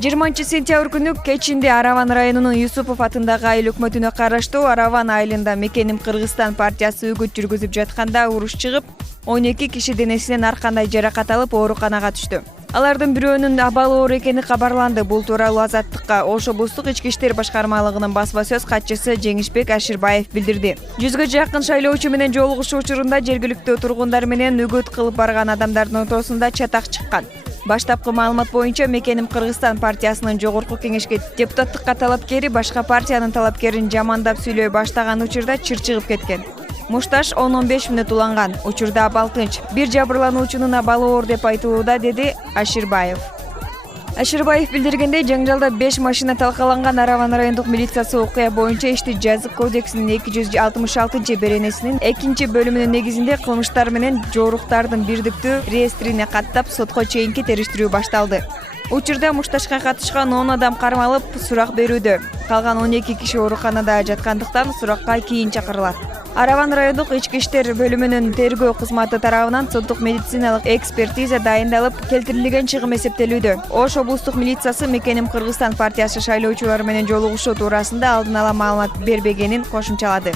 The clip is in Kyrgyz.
20-сентябрь күнү кечинде Араван районунун Юсупов атындагы айыл өкмөтүнө караштуу Араван айылында Мекеним Кыргызстан партиясы үгүт жүргүзүп жатканда уруш чыгып, 12 киши денесинен ар кандай жаракат алып ооруканага түштү. Алардын бирөөнүн абалы оор экени кабарланды. Бул тууралуу Азаттыкка Ош облустук ички иштер башкармалыгынын басма сөз катчысы Жеңишбек Аширбаев билдирди. 100га жакын шайлоочу менен жолугушуу учурунда жергиликтүү тургундар менен үгүт кылып барган адамдардын ортосунда чатак чыккан. Баштапкы маалымат боюнча Мекеним Кыргызстан партиясынын жогорку кеңешке депутаттыкка талапкери башка партиянын талапкерин жамандап сүйлөй баштаган учурда чыр чыгып кеткен. Мушташ 10-15 мүнөт уланган. Учурда абал тынч. Бир жабырлануучунун абалы оор деп айтылууда, деди Аширбаев. Аширбаев билдиргендей, жаңжалда 5 машина талкаланган. Араван райондук милициясы окуя боюнча ишти жазык кодексинин 266-беренесинин 2-бөлүмүнүн негизинде кылмыштар менен жоруктардын бирдиктүү реестрине каттап сотко чейинки териштирүү башталды. Учурда Мушташка катышкан 10 адам кармалып сурак берүүдө. Калган 12 киши ооруканада жаткандыктан суракка кийин чакырылат. Араван райондук ички иштер бөлүмүнүн тергөө кызматы тарабынан соттук медициналык экспертиза дайындалып, келтирилген чыгым эсептелүүдө. Ош облустук милициясы Мекеним Кыргызстан партиясы шайлоочулар менен жолугушуу туурасында алдын ала маалымат бербегенин кошумчалады.